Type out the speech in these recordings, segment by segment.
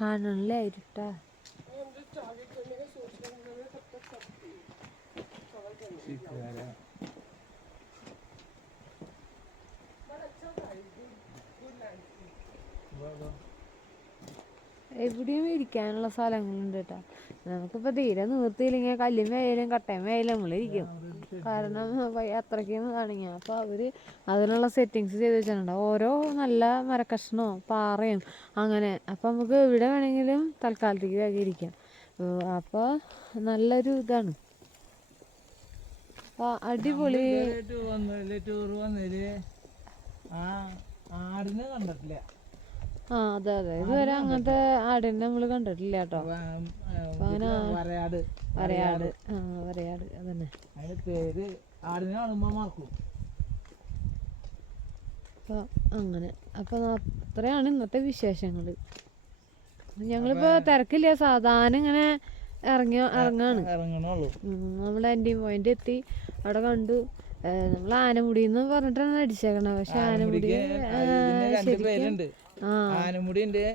കാണണല്ലേ ഇരുട്ടാ എവിടെയും ഇരിക്കാനുള്ള സ്ഥലങ്ങളുണ്ട് കേട്ടോ. നമുക്കിപ്പോൾ തീരെ നിവർത്തിയില്ലെങ്കിൽ കല്ലുമേയാലും കട്ടയമേയാലും നമ്മളിരിക്കും കാരണം അത്രയ്ക്കും കാണിക്കുക അപ്പോൾ അവർ അതിനുള്ള സെറ്റിങ്സ് ചെയ്ത് വെച്ചിട്ടുണ്ട്. ഓരോ നല്ല മരക്കഷ്ണോ പാറയും അങ്ങനെ. അപ്പോൾ നമുക്ക് എവിടെ വേണമെങ്കിലും തൽക്കാലത്തേക്ക് ഇരിക്കാം. അപ്പോൾ നല്ലൊരു ഇതാണ്. അപ്പോൾ അടിപൊളി ടൂർ വന്നതിൽ ആ ആടിനെ കണ്ടിട്ടില്ല. ആ അതെ അതെ. ഇതുവരെ അങ്ങനത്തെ ആടിനെ നമ്മൾ കണ്ടിട്ടില്ല കേട്ടോ. ആ, വരയാട് വരയാട് ആ വരയാട് അതന്നെ. അതിന്റെ പേര് ആടിനെ കാണുമ്പോ മറക്കും. അപ്പോൾ അങ്ങനെ. അപ്പോൾ അത്രയാണ് ഇന്നത്തെ വിശേഷങ്ങൾ ഞങ്ങളിപ്പോൾ തിരക്കില്ല. സാധാരണ ഇങ്ങനെ ഇറങ്ങി ഇറങ്ങാണ്. നമ്മൾ എൻഡിങ് പോയിന്റ് എത്തി. അവിടെ കണ്ടു. നമ്മൾ ആനമുടി എന്ന് പറഞ്ഞിട്ടാണ് അടിച്ചേക്കണത് പക്ഷെ ആനമുടി ഇതിന് ആനമുടിന്റെ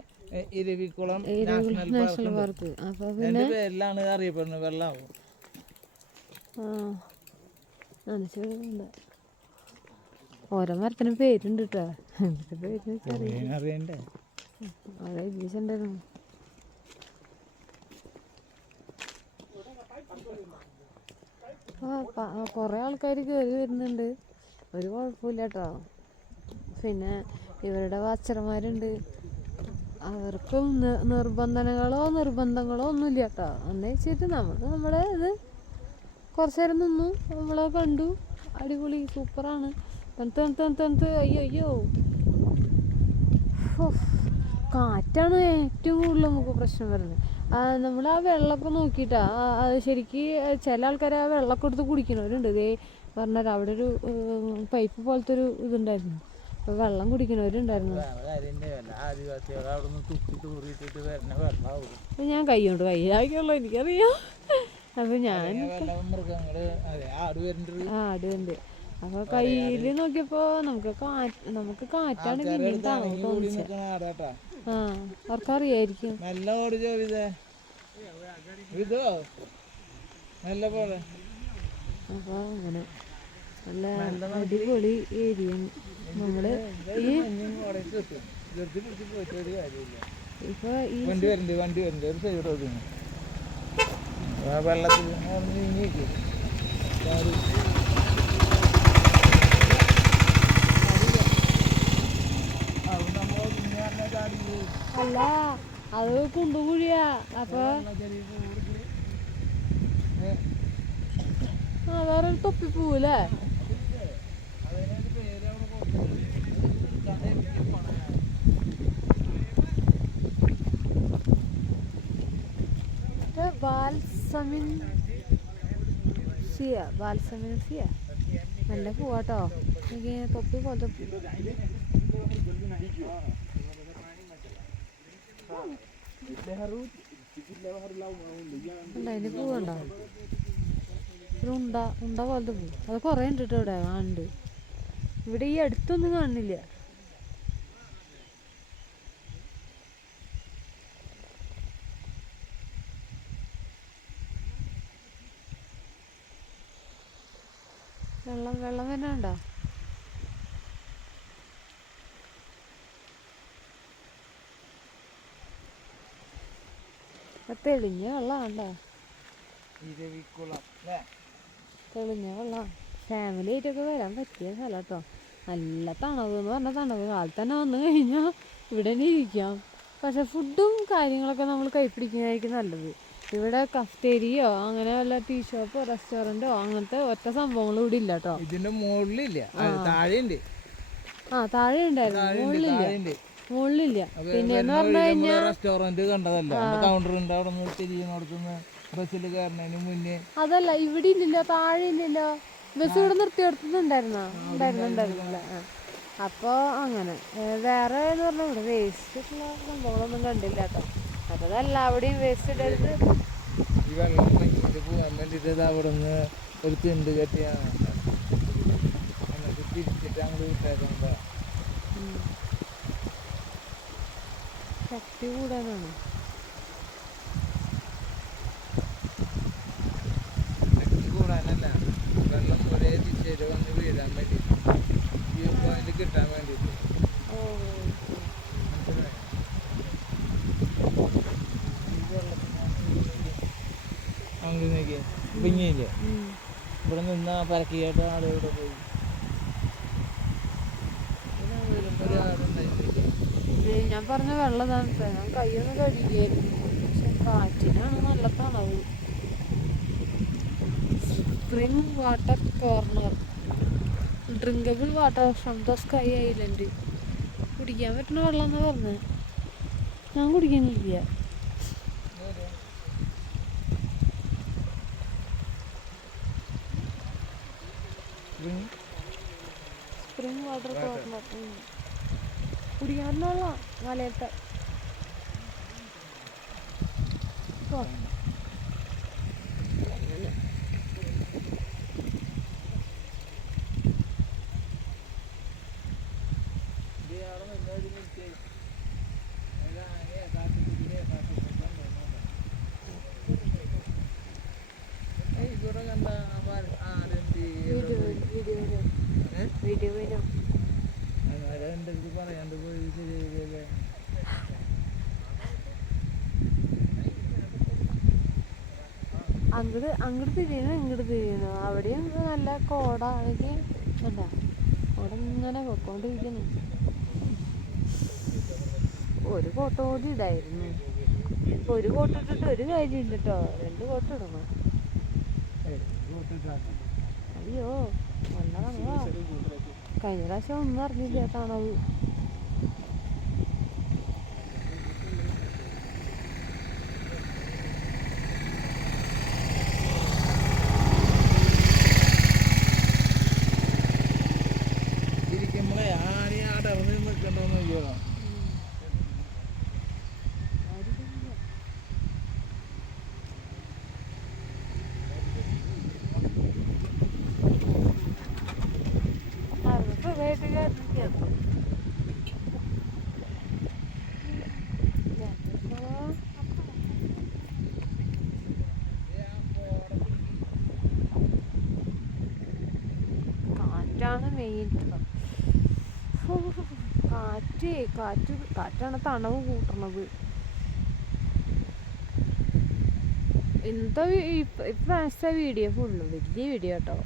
ഇരവികുളം ഇരവിക്കുളം നാഷണൽ പാർക്ക് എന്റെ പേരിലാണ് അറിയപ്പെടുന്നത് വെള്ളാവും ഓരോ മരത്തിനും പേരുണ്ട് കേട്ടോ അറിയണ്ടേ? അവിടെ കുറേ ആൾക്കാർ കയറി വരുന്നുണ്ട്. ഒരു കുഴപ്പമില്ല കേട്ടോ പിന്നെ ഇവരുടെ വാച്ചർമാരുണ്ട്. അവർക്കും നിർബന്ധനങ്ങളോ നിർബന്ധങ്ങളോ ഒന്നുമില്ല കേട്ടോ എന്ന് വെച്ചിട്ട് നമ്മൾ നമ്മുടെ ഇത് കുറച്ച് നേരം നിന്നു. നമ്മളെ കണ്ടു. അടിപൊളി സൂപ്പറാണ്. തണുത്ത് തണുത്ത് തണുത്ത് തണുത്ത് അയ്യോ അയ്യോ. കാറ്റാണ് ഏറ്റവും കൂടുതൽ നമുക്ക് പ്രശ്നം വരുന്നത്. നമ്മൾ ആ വെള്ളമൊക്കെ നോക്കിയിട്ടാ. അത് ശരിക്ക് ചില ആൾക്കാരെ ആ വെള്ളമൊക്കെ എടുത്ത് കുടിക്കണവരുണ്ട് ഇതേ പറഞ്ഞാൽ അവിടെ ഒരു പൈപ്പ് പോലത്തെ ഒരു ഇതുണ്ടായിരുന്നു. അപ്പോൾ വെള്ളം കുടിക്കണവരുണ്ടായിരുന്നു. അപ്പൊ ഞാൻ കൈ കൊണ്ട് കൈയാക്കിയുള്ളൂ എനിക്കറിയാം. അപ്പൊ ഞാൻ ആട് വരുന്നുണ്ട് അപ്പൊ കയ്യിൽ നോക്കിയപ്പോ നമുക്ക് നമുക്ക് കാറ്റാണ് തോന്നിച്ചത് ആ അവർക്കറിയായിരിക്കും. നല്ല ഓട് ചോദിച്ചേ ഇതോ. നല്ല പോലെ. അപ്പൊ അങ്ങനെ നല്ല അടിപൊളി ഏരിയ നമ്മൾ ഈ ഓടേക്ക് കിട്ടും വെറുതെ പിടിച്ച് പോയിട്ട് ഒരു കാര്യമില്ല ഇപ്പൊ ഈ വണ്ടി വരണ്ട് വണ്ടി വരണ്ട്. ഒരു സൈഡ് വെള്ളത്തിൽ അല്ല അത് കുണ്ടുകുഴിയാ അപ്പൊ അതൊരു തൊപ്പി പോവല്ലേ ബാൽസമിൻ സിയ ബാൽസമിൻ സിയ. നല്ല പൂവാട്ടോ. എനിക്ക് തൊപ്പി പോലത്തെ പൂ. ഉണ്ട്? അതിന് പൂവുണ്ടോ ഒരു ഉണ്ട ഉണ്ട പോലത്തെ പൂ. അത് കുറേ ഉണ്ട് കേട്ടോ ഇവിടെ ഉണ്ട്. ഇവിടെ ഈ അടുത്തൊന്നും കാണുന്നില്ല വെള്ളം വെള്ളം തന്നെ ഉണ്ടോ? തെളിഞ്ഞ വെള്ളമാണ്ടോ തെളിഞ്ഞ വെള്ളം. ഫാമിലി ആയിട്ടൊക്കെ വരാൻ പറ്റിയ സ്ഥലം കേട്ടോ. നല്ല തണവ് എന്ന് പറഞ്ഞ തണവ് കാലത്ത് തന്നെ വന്നു കഴിഞ്ഞാൽ ഇവിടെ തന്നെ ഇരിക്കാം. പക്ഷെ ഫുഡും കാര്യങ്ങളൊക്കെ നമ്മൾ കൈപ്പിടിക്കുന്നതായിരിക്കും നല്ലത്. ഇവിടെ കഫ്തേരിയോ അങ്ങനെ വല്ല ടീ ഷോപ്പോ റെസ്റ്റോറന്റോ അങ്ങനത്തെ ഒറ്റ സംഭവങ്ങളും ഇവിടെ ഇല്ല കേട്ടോ ഇതിന്റെ മുകളിലില്ല താഴെ ഉണ്ട് ആ താഴെ ഉണ്ടായിരുന്നു മുകളിലില്ല മുകളിലില്ല പിന്നെ പറഞ്ഞു കഴിഞ്ഞാൽ റെസ്റ്റോറന്റ് കണ്ടതല്ല? കൗണ്ടർ ഉണ്ട് അവിടെ നിന്ന് തിരിയുന്നിടത്തുനിന്ന് ബസ്സിൽ കയറുന്നതിന് മുന്നേ. അതല്ല ഇവിടെ ഇല്ലല്ലോ താഴെ ഇല്ലല്ലോ. ബസ് ഇവിടെ നിർത്തിയെടുത്തുണ്ടായിരുന്നോ ഉണ്ടായിരുന്നു ഉണ്ടായിരുന്നില്ല അപ്പോ അപ്പോൾ അങ്ങനെ വേറെ എന്ന് പറഞ്ഞാൽ ഇവിടെ വേസ്റ്റ് ആയിട്ടുള്ള സംഭവങ്ങളൊന്നും കണ്ടില്ല കേട്ടോ അതല്ല അവിടെയും വേസ്റ്റ് ഇടരുത്. ഈ വെള്ളം ഇത് പോകാൻ വേണ്ടിയിട്ട് ഇത് അവിടെ ഒരു തിണ്ട് കെട്ടിയാണ് എന്നിട്ട് തിരിച്ചിട്ട് അങ്ങോട്ട് വിട്ടേക്കണ്ട ശക്തി കൂടാനാണ്. ശക്തി കൂടാനല്ല വെള്ളം ഒരേ ദിശയിൽ വന്ന് വീഴാൻ വേണ്ടി ഈ പോയിന്റ് കിട്ടാൻ ഇവിടെ പോയി ഞാൻ പറഞ്ഞ വെള്ളം ഇതാണ് ഞാൻ കൈയൊന്ന് കഴുകിയായിരുന്നു. പക്ഷെ കാറ്റിനാണ് നല്ല തണവ്. Spring water corner drinkable water from the sky island കുടിക്കാൻ പറ്റുന്ന വെള്ളം എന്നാ പറഞ്ഞത് ഞാൻ കുടിക്കുന്നില്ല. സ്പ്രിംഗ് വാട്ടർ പറ്റുന്ന വെള്ളം മലയത്തെ ഓ. അങ്ങനെ. ഇത് അവിടെ നിന്നൊരു മിനിറ്റ് അതാനേ കാട്ടുകുതിരയെ കാട്ടുകുതിരയെ ഏയ് ഇവിടെ കണ്ട ആരെന്ത് വീഡിയോ വീഡിയോ വീഡിയോ ഏഹ് വീഡിയോ അടുത്ത് പറയാണ്ട് പോയി ശരിയായില്ലേ അങ്ങോട്ട് അങ്ങോട്ട് തിരിയണോ ഇങ്ങോട്ട് തിരിയണം? അവിടെയും നല്ല കോട അതൊക്കെ അല്ല അവിടെ ഇങ്ങനെ പൊക്കോണ്ടിരിക്കുന്നു. ഒരു കോട്ട കൂടി ഇടായിരുന്നു. ഇപ്പൊ ഒരു കോട്ട ഇട്ടിട്ട് ഒരു കാര്യം കേട്ടോ രണ്ട് കോട്ട ഇടണം. അയ്യോ നല്ല കഴിഞ്ഞ പ്രാവശ്യം ഒന്നും അറിഞ്ഞില്ല തണവ് കാറ്റാണ് മെയിൻ കാറ്റ് കാറ്റ് കാറ്റാണ് തണവ് കൂട്ടണത്. ഇപ്പൊ ഇപ്പൊ വീഡിയോ ഫുള്ള് വലിയ വീഡിയോ കേട്ടോ.